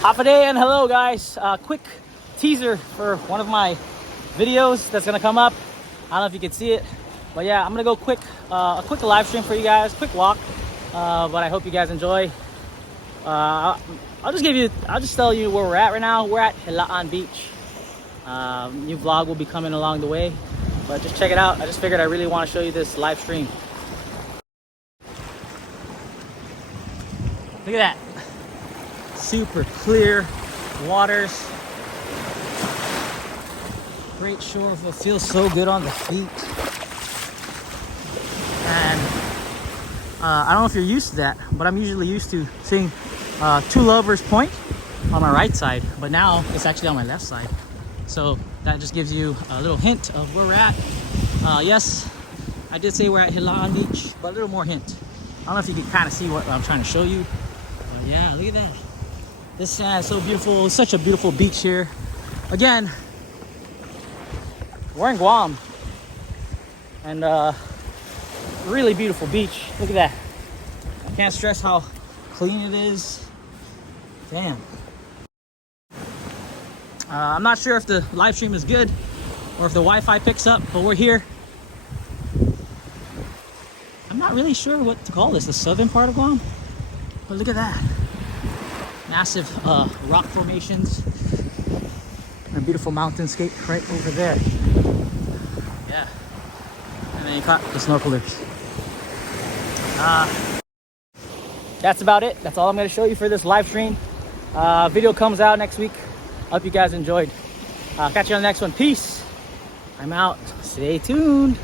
Half a day and hello guys. Quick teaser for one of my videos that's gonna come up. I don't know if you can see it, but yeah, I'm gonna go a quick live stream for you guys, quick walk. But I hope you guys enjoy. I'll just tell you where we're at right now. We're at Hilaan Beach. New vlog will be coming along the way, but just check it out. I just figured I really want to show you this live stream. Look at that. Super clear waters. Great shore. It feels so good on the feet. And I don't know if you're used to that, but I'm usually used to seeing Two Lovers Point on my right side, but now it's actually on my left side. So that just gives you a little hint of where we're at. Yes, I did say we're at Hilaan Beach, but a little more hint. I don't know if you can kind of see what I'm trying to show you. Yeah, look at that. This sand is so beautiful. It's such a beautiful beach here. Again, we're in Guam. And really beautiful beach. Look at that. I can't stress how clean it is. Damn. I'm not sure if the live stream is good or if the Wi-Fi picks up, but we're here. I'm not really sure what to call this, the southern part of Guam. But look at that. Massive rock formations and a beautiful mountainscape right over there. Yeah. And then you got the snorkelers. That's about it. That's all I'm going to show you for this live stream. Video comes out next week. Hope you guys enjoyed. Catch you on the next one. Peace. I'm out. Stay tuned.